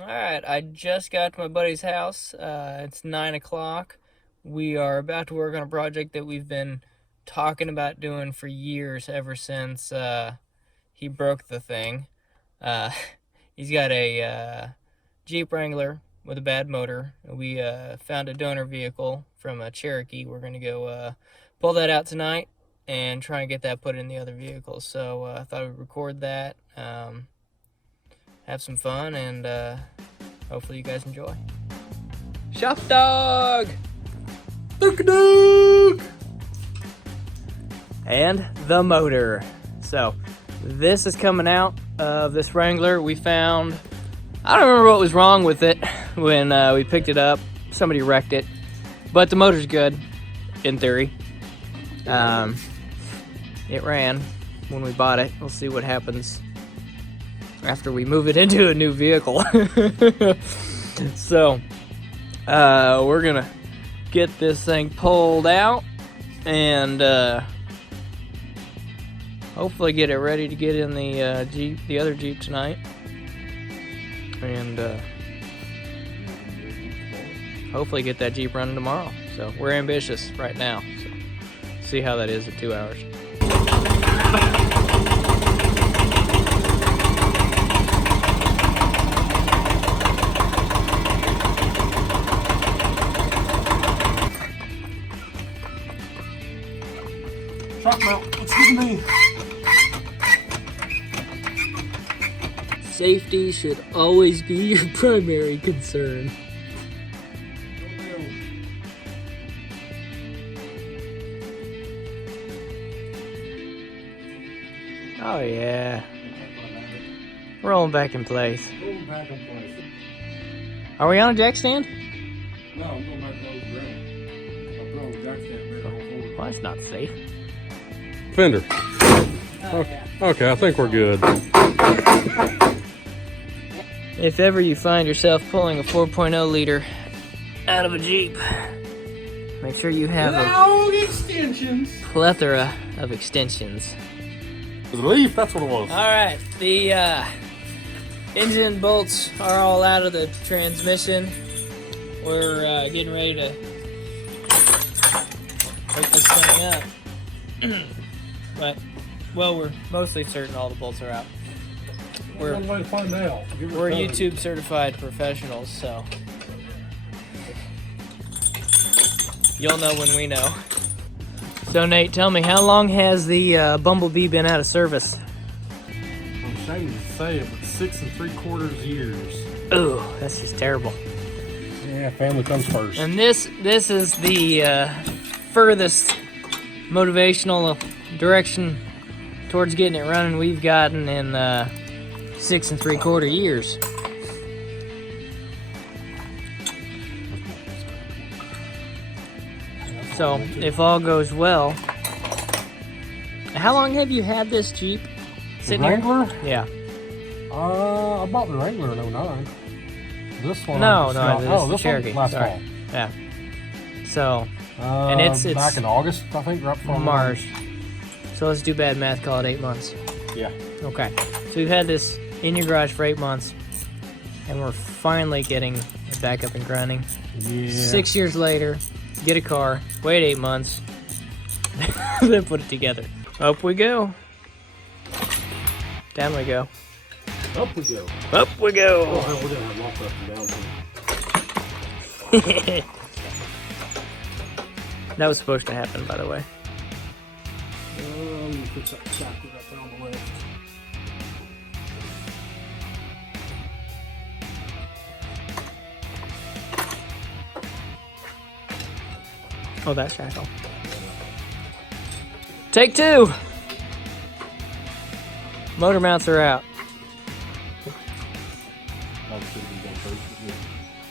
Alright, I just got to my buddy's house. It's 9 o'clock. We are about to work on a project that we've been talking about doing for years, ever since he broke the thing. Uh, he's got a Jeep Wrangler with a bad motor. We found a donor vehicle from a Cherokee. We're going to go pull that out tonight and try and get that put in the other vehicles. So I thought we'd record that. Have some fun, and hopefully you guys enjoy. Shop dog! Duk-a-duk! And the motor. So this is coming out of this Wrangler. We found, I don't remember what was wrong with it when we picked it up. Somebody wrecked it, but the motor's good, in theory. It ran when we bought it. We'll see what happens after we move it into a new vehicle. So we're gonna get this thing pulled out and hopefully get it ready to get in the Jeep, the other Jeep tonight, and hopefully get that Jeep running tomorrow. So we're ambitious right now, so see how that is in 2 hours. Truck mount, excuse me. Safety should always be your primary concern. Oh yeah. Rolling back in place. Rolling back in place. Are we on a jack stand? No, I'm going back to the ground. I'm throwing the jack stand right forward. Well, that's not safe. Fender. Okay. Okay, I think we're good. If ever you find yourself pulling a 4.0 liter out of a Jeep, make sure you have Long extensions. a plethora of extensions. The leaf, that's what it was. Alright, the engine bolts are all out of the transmission. We're getting ready to hook this thing up. But, well, we're mostly certain all the bolts are out. We're One way to find out. We're YouTube certified professionals, so you'll know when we know. So Nate, tell me, how long has the Bumblebee been out of service? I'm ashamed to say it, but 6 3/4 years. Ooh, that's just terrible. Yeah, family comes first. And this is the furthest motivational direction towards getting it running we've gotten in 6 3/4 years. So, if all goes well, how long have you had this Jeep sitting here? Wrangler? Yeah. I bought the Wrangler in 09. This one? No, I'm just no, not- this oh, is the this Cherokee. one last Sorry. fall. Yeah. So, and it's back in August, I think, right before March. So let's do bad math, call it 8 months. Yeah. Okay. So we've had this in your garage for 8 months, and we're finally getting it back up and running. Yeah. 6 years later, get a car, wait 8 months, then put it together. Up we go. Down we go. Up we go. Up we go. Oh, hell, we're gonna have lots up and down. That was supposed to happen, by the way. Fix that socket up there on the left. Oh, that's shackle. Take 2. Motor mounts are out.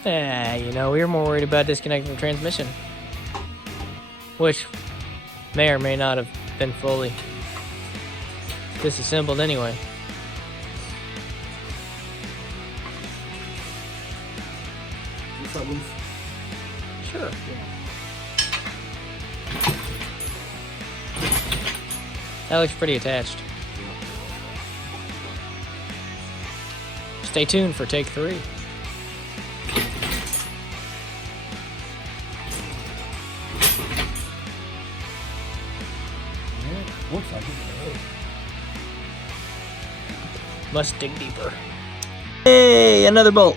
You know, we were more worried about disconnecting the transmission, which may or may not have been fully disassembled anyway. Is that loose? Sure. That looks pretty attached. Stay tuned for take 3. Looks like it. Must dig deeper. Hey, another bolt.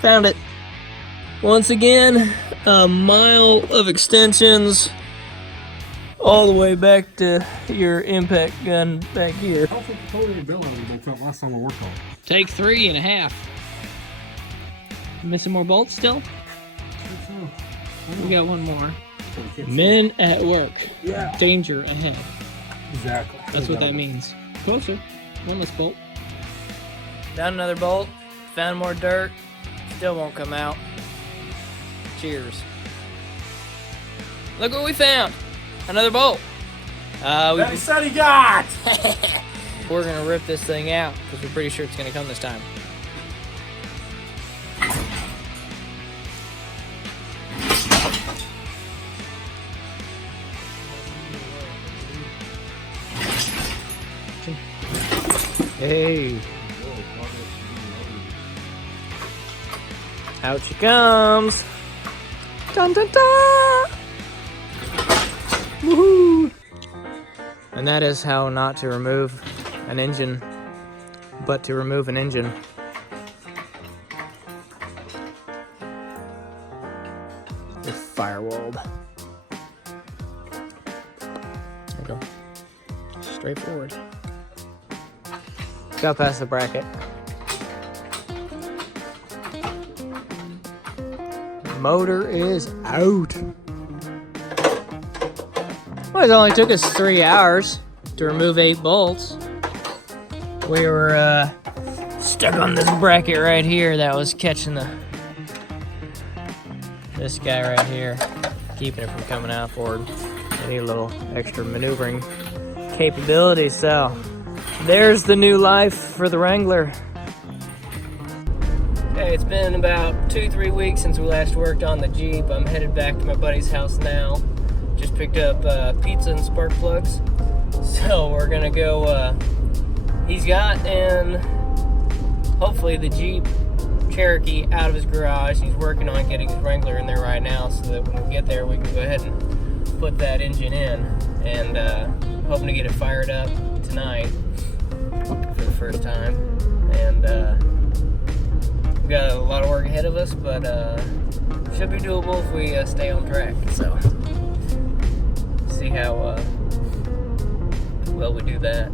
Found it. Once again, a mile of extensions all the way back to your impact gun back here. How much total did Bill have bolts out last time we worked on it? Take 3.5. Missing more bolts still? We got one more. Men at work. Yeah. Danger ahead. Exactly. That's what that means. Closer. One less bolt. Found another bolt. Found more dirt. Still won't come out. Cheers. Look what we found. Another bolt. That said he got! We're gonna rip this thing out because we're pretty sure it's gonna come this time. Hey. Out she comes. Dun dun dun. Woohoo! And that is how not to remove an engine, but to remove an engine. It's firewalled. There we go. Straightforward. Got past the bracket. Motor is out. Well, it only took us 3 hours to remove 8 bolts. We were stuck on this bracket right here that was catching this guy right here, keeping it from coming out forward. I need a little extra maneuvering capability, so there's the new life for the Wrangler. Hey, it's been about 2-3 weeks since we last worked on the Jeep. I'm headed back to my buddy's house now. Just picked up pizza and spark plugs. So we're gonna go, he's gotten, hopefully, the Jeep Cherokee out of his garage. He's working on getting his Wrangler in there right now so that when we get there we can go ahead and put that engine in. And hoping to get it fired up tonight for the first time. And we got a lot of work ahead of us, but should be doable if we stay on track. So see how well we do that.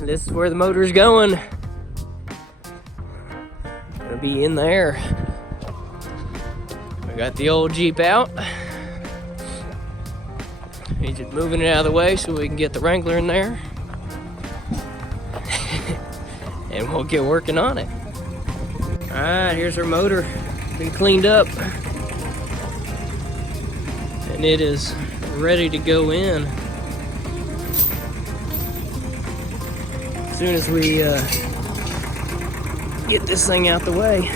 This is where the motor's going. Gonna be in there. We got the old Jeep out. He's just moving it out of the way so we can get the Wrangler in there. And we'll get working on it. Alright, here's our motor. Been cleaned up. And it is ready to go in. As soon as we get this thing out the way.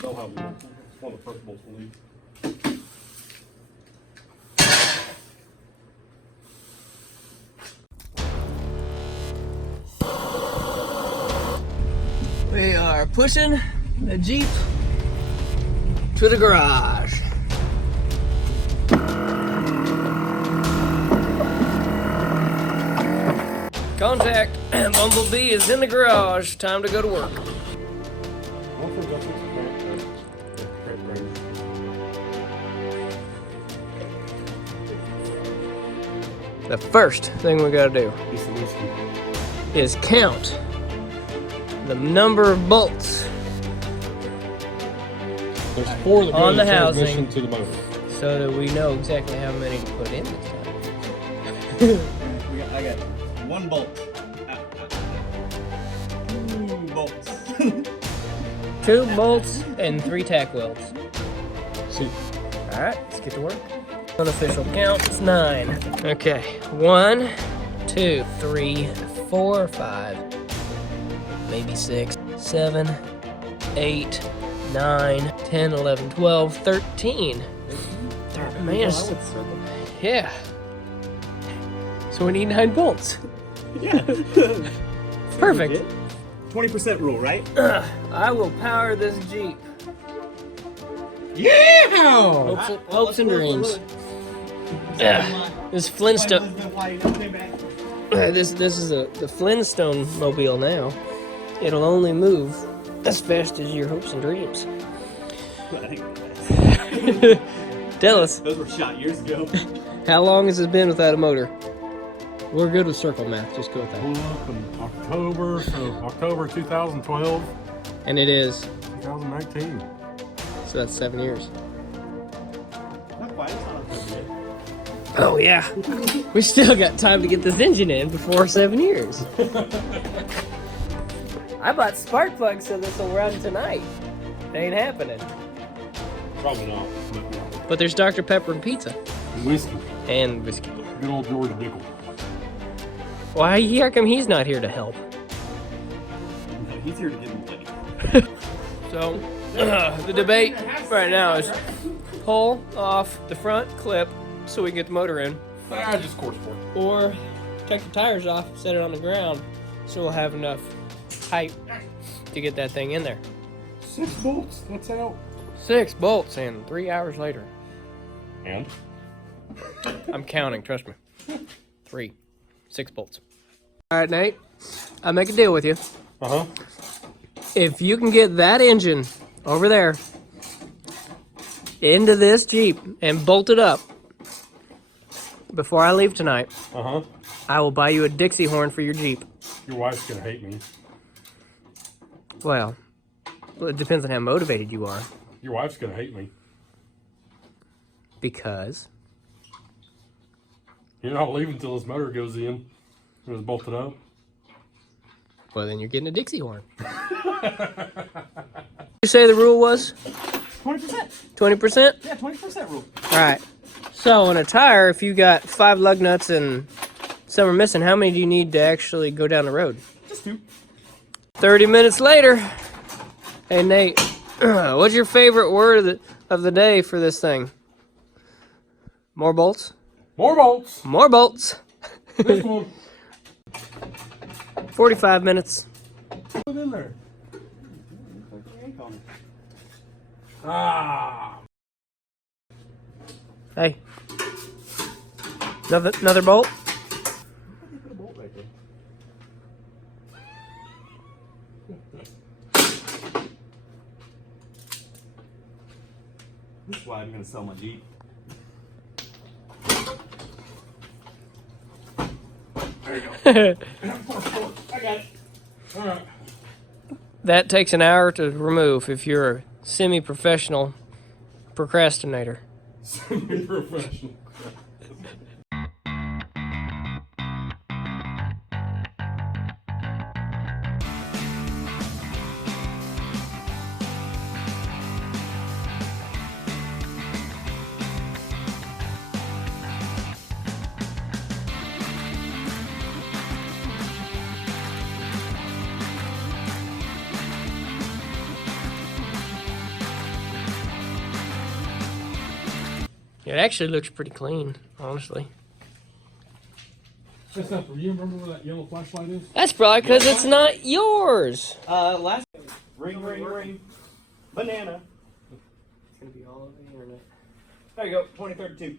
They'll have one. It's one of the first bolts we'll leave. We are pushing the Jeep to the garage. Contact, Bumblebee is in the garage. Time to go to work. The first thing we gotta do is count the number of bolts There's 4 that go on in the transmission housing to the motor. so that we know exactly how many to put in this time. I got 1 bolt. 2 bolts. 2 bolts and 3 tack welds. See, All right, let's get to work. Unofficial count, it's 9. Okay, 1, 2, 3, 4, 5, maybe 6, 7, 8, 9, 10, 11, 12, 13. Man, yeah. So we need 9 bolts. Yeah. Perfect. 20% rule, right? I will power this Jeep. Yeah! Hopes and dreams. This Flintstone. This is the Flintstone mobile now. It'll only move as fast as your hopes and dreams. Tell us, Those were shot years ago. how long has it been without a motor? We're good with circle math. Just go with that. Pulled up in October, so October 2012, And it is. 2019. So that's 7 years. Not quite, it's not October yet. Oh yeah. We still got time to get this engine in before 7 years. I bought spark plugs so this will run tonight. It ain't happening. Probably not, But there's Dr. Pepper and pizza. but whiskey. And whiskey. Good old George Dickel. Why, how come he's not here to help? No, he's here to give me money. So, the debate right now is pull off the front clip so we can get the motor in, Just course for it. or take the tires off, set it on the ground, so we'll have enough height to get that thing in there. 6 bolts, that's out. 6 bolts and 3 hours later. And? I'm counting, trust me. 3. 6 bolts. All right, Nate, I'll make a deal with you. Uh-huh. If you can get that engine over there into this Jeep and bolt it up before I leave tonight, Uh-huh. I will buy you a Dixie horn for your Jeep. Your wife's gonna hate me. Well, it depends on how motivated you are. Your wife's gonna hate me. Because You're not leaving until this motor goes in. It was bolted up. well, then you're getting a Dixie horn. You say the rule was 20%. 20%? Yeah, 20% rule. All right. So on a tire, if you got 5 lug nuts and some are missing, how many do you need to actually go down the road? Just 2. 30 minutes later. Hey, Nate, what's your favorite word of the day for this thing? More bolts? More bolts. More bolts. This one. 45 minutes. Put it in there. Ah. Hey. Another bolt? Put a bolt right there. This is why I'm gonna sell my Jeep. There you go. I got it. All right. That takes an hour to remove if you're a semi-professional procrastinator. Semi-professional. It actually looks pretty clean, honestly. That's not for you. Remember where that yellow flashlight is? That's probably because it's not yours. Last ring, ring, ring. Banana. It's gonna be all over the internet. There you go. 2032.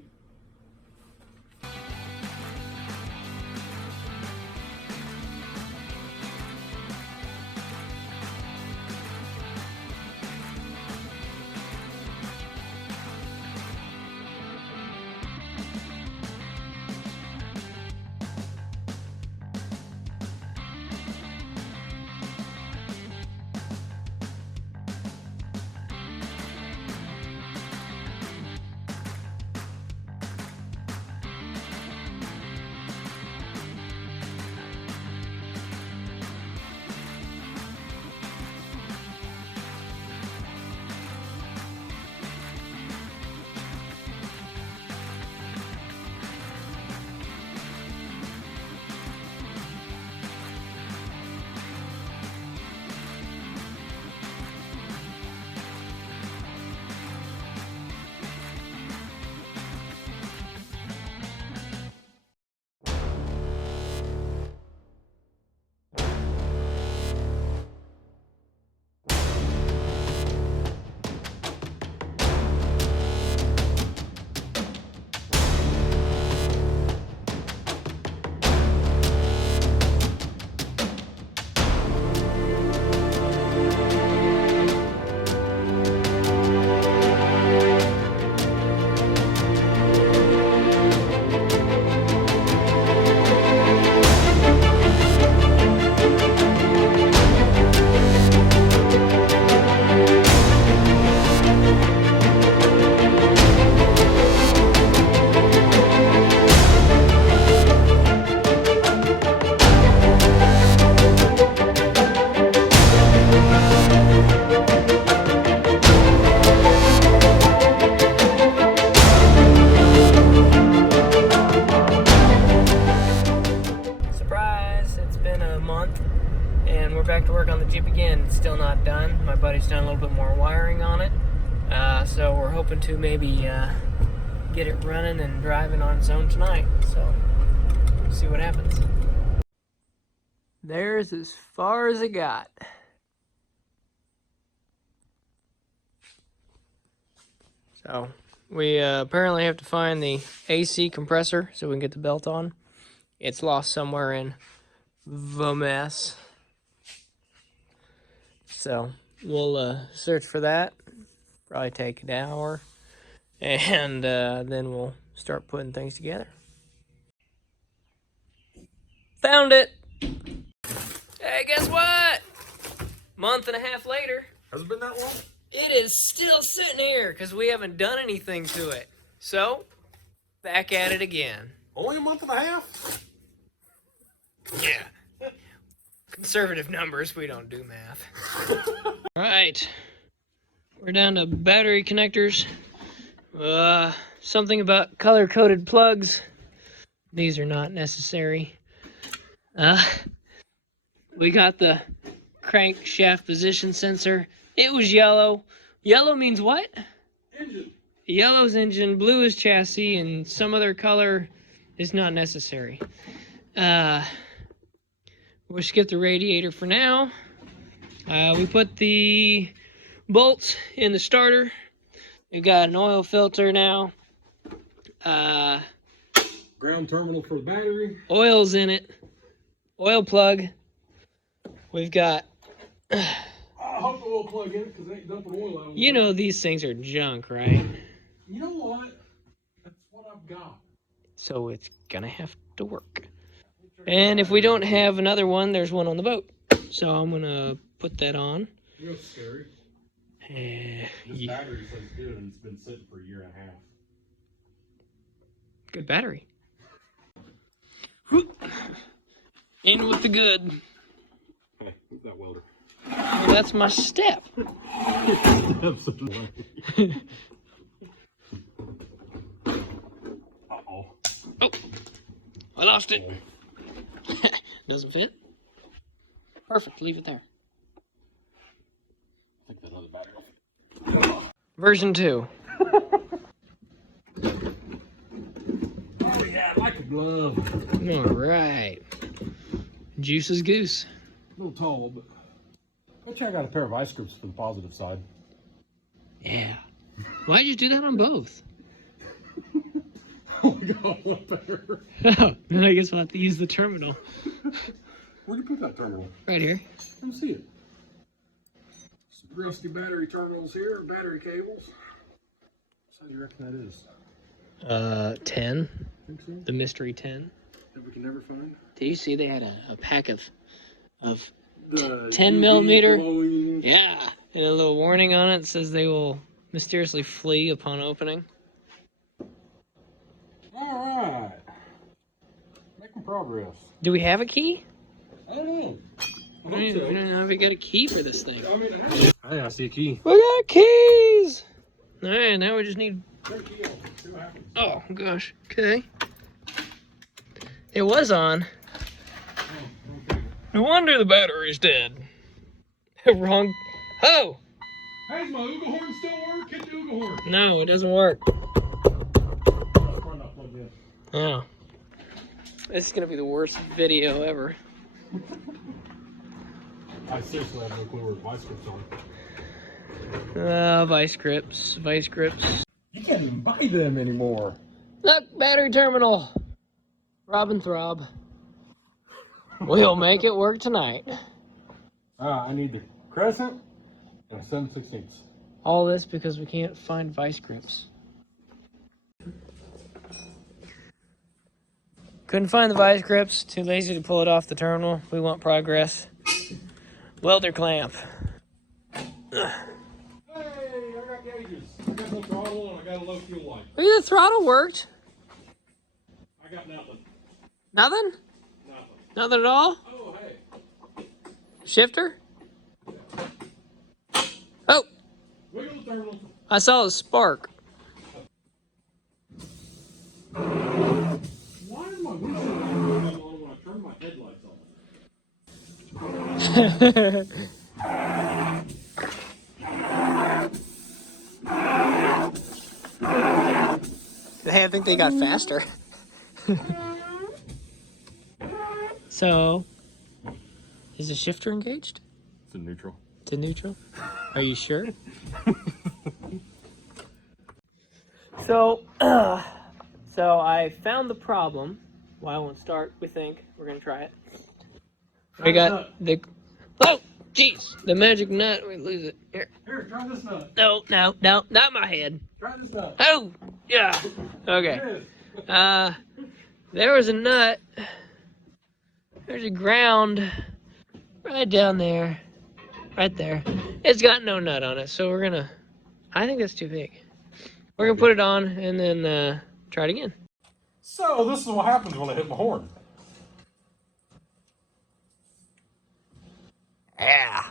back to work on the Jeep again. It's still not done. My buddy's done a little bit more wiring on it. So we're hoping to maybe get it running and driving on its own tonight. So we'll see what happens. There's as far as it got. So we apparently have to find the AC compressor so we can get the belt on. It's lost somewhere in the mess. So we'll search for that. Probably take an hour. And then we'll start putting things together. Found it! Hey, guess what? Month and a half later. Has it been that long? It is still sitting here because we haven't done anything to it. So, back at it again. Only a month and a half? Yeah. Conservative numbers, we don't do math. Alright. We're down to battery connectors. Something about color-coded plugs. These are not necessary. We got the crankshaft position sensor. It was yellow. Yellow means what? Engine. Yellow's engine, blue is chassis, and some other color is not necessary. We'll skip the radiator for now. We put the bolts in the starter. We've got an oil filter now. Ground terminal for the battery. Oil's in it. Oil plug. We've got... I hope the oil plug in it because they ain't dumping oil out. You know these things are junk, right? You know what? That's what I've got. So it's gonna have to work. And if we don't have another one, there's one on the boat. So I'm gonna put that on. Real scary. This Yeah. battery says good and it's been sitting for a year and a half. Good battery. In with the good. Hey, who's that welder? Well, that's my step. Uh-oh. Oh, I lost it. Doesn't fit. Perfect, leave it there. I think that other battery will fit. Version 2. Oh yeah, like a glove. All right. Juice is goose. A little tall, but I bet you I got a pair of ice grips for the positive side. Yeah. Why'd you do that on both? Oh my god, what pair? Oh, then I guess we'll have to use the terminal. Where'd you put that terminal? Right here. Let me see it. Some rusty battery terminals here, battery cables. What size do you reckon that is? 10. Think so? The mystery 10. That we can never find? Did you see they had a pack of The 10 UV millimeter? glowing. Yeah. And a little warning on it says they will mysteriously flee upon opening. Alright. Making progress. Do we have a key? I don't know. I We don't know if we got a key for this thing. I mean, I see a key. We got keys! Alright, now we just need... Turn the key on. See what happens. Oh, gosh. Okay. It was on. Oh, okay. No wonder the battery's dead. Wrong. Oh! Hey, does my Ooga horn still work? Hit the Ooga horn. No, it doesn't work. That's probably not plugged in. Oh. This is gonna be the worst video ever. I seriously have no clue where the vice grips are. Vice grips. Vice grips. You can't even buy them anymore. Look, battery terminal. Robin Throb. We'll make it work tonight. I need the crescent and a 7/16. All this because we can't find vice grips. Couldn't find the vice grips. Too lazy to pull it off the terminal. We want progress. Welder clamp. Hey, I got gauges. I got no throttle and I got a low fuel light. Maybe the throttle worked. I got nothing. Nothing? Nothing. Nothing at all? Oh, hey. Shifter? Oh, Wiggle the terminal. I saw a spark. Why is my windshield light on when I turn my headlights on? Hey, I think they got faster. So, is the shifter engaged? It's in neutral. To neutral? Are you sure? So I found the problem. Why I won't start, we think. We're gonna try it. We got the... Oh, jeez! The magic nut, we lose it. Here. Here, try this nut. No, not my head. Try this nut. Oh! Yeah! Okay. Here it is. There was a nut. There's a ground right down there. Right there. It's got no nut on it, so we're gonna... I think that's too big. We're gonna put it on and then try it again. So this is what happens when I hit my horn. Yeah.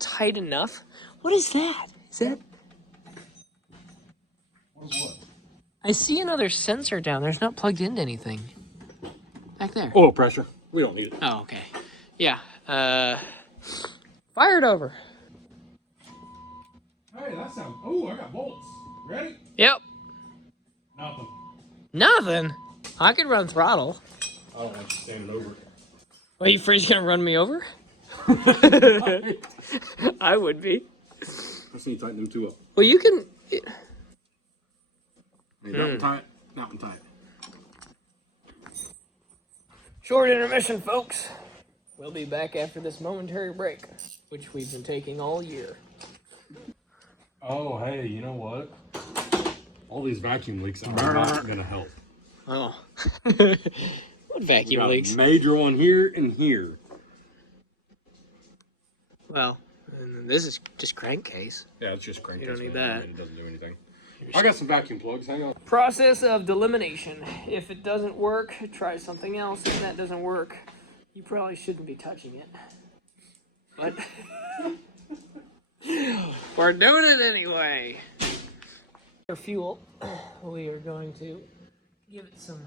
Tight enough. What is that? Is that... What's what? I see another sensor down there. It's not plugged into anything. Back there. Oil pressure. We don't need it. Oh, okay. Yeah. Fire it over. Hey, that sounds... Oh, I got bolts. Ready? Yep. Nothing. Nothing. I could run throttle. I don't want you standing over it. Well, you afraid he's gonna run me over? I would be. Let's need to tighten them two up. Well, you can... That one tight, that one tight. Short intermission, folks. We'll be back after this momentary break, which we've been taking all year. Oh, hey, you know what? All these vacuum leaks are not going to help. Oh. What vacuum leaks? A major one here and here. Well, this is just crankcase. Yeah, it's just crankcase. You don't need that. It doesn't do anything. I got some vacuum plugs. Hang on. Process of delimitation. If it doesn't work, try something else. If that doesn't work, you probably shouldn't be touching it. But we're doing it anyway. For fuel, we are going to give it some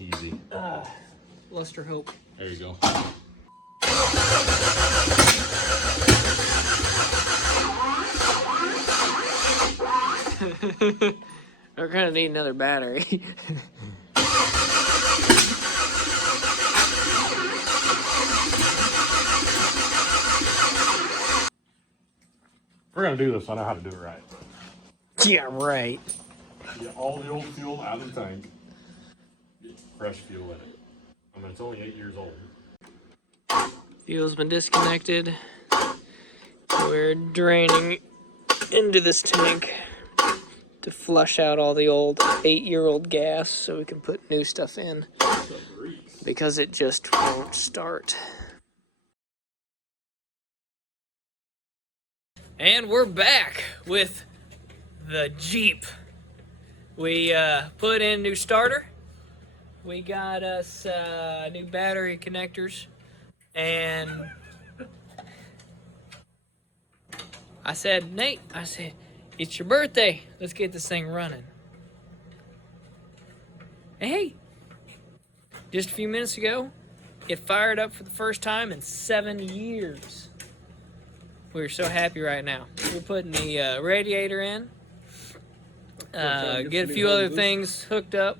Easy. luster hope. There you go. We're gonna need another battery. If we're gonna do this, I know how to do it right. Yeah, right. Get all the old fuel out of the tank. Get fresh fuel in it. I mean, it's only 8 years old. Fuel's been disconnected. We're draining into this tank to flush out all the old 8-year-old gas so we can put new stuff in because it just won't start. And we're back with the Jeep. We put in new starter. We got us new battery connectors, and I said, Nate, it's your birthday. Let's get this thing running. And hey, just a few minutes ago, it fired up for the first time in 7 years. We're so happy right now. We're putting the radiator in, get a few other things hooked up,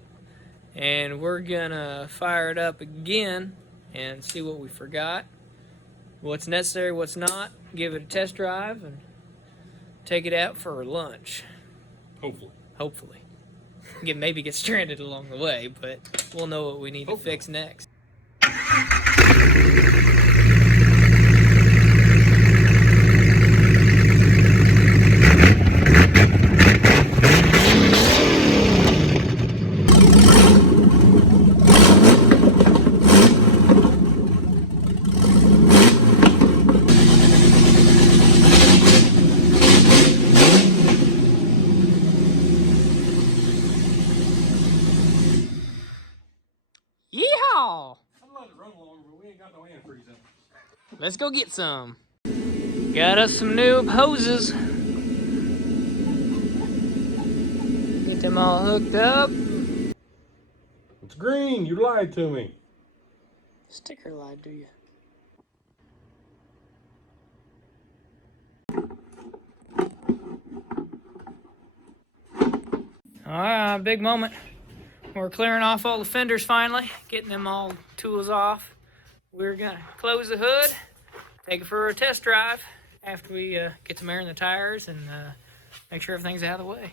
and we're gonna fire it up again and see what we forgot, what's necessary, what's not, give it a test drive, and take it out for lunch. Hopefully. Maybe get stranded along the way, but we'll know what we need to fix next. Yeehaw! I'd let it run along, but we ain't got no antifreeze in. Let's go get some. Got us some new hoses. Get them all hooked up. It's green. You lied to me. sticker light, do you? Alright, big moment. We're clearing off all the fenders finally, getting them all tools off. We're gonna close the hood, take it for a test drive after we get some air in the tires and make sure everything's out of the way.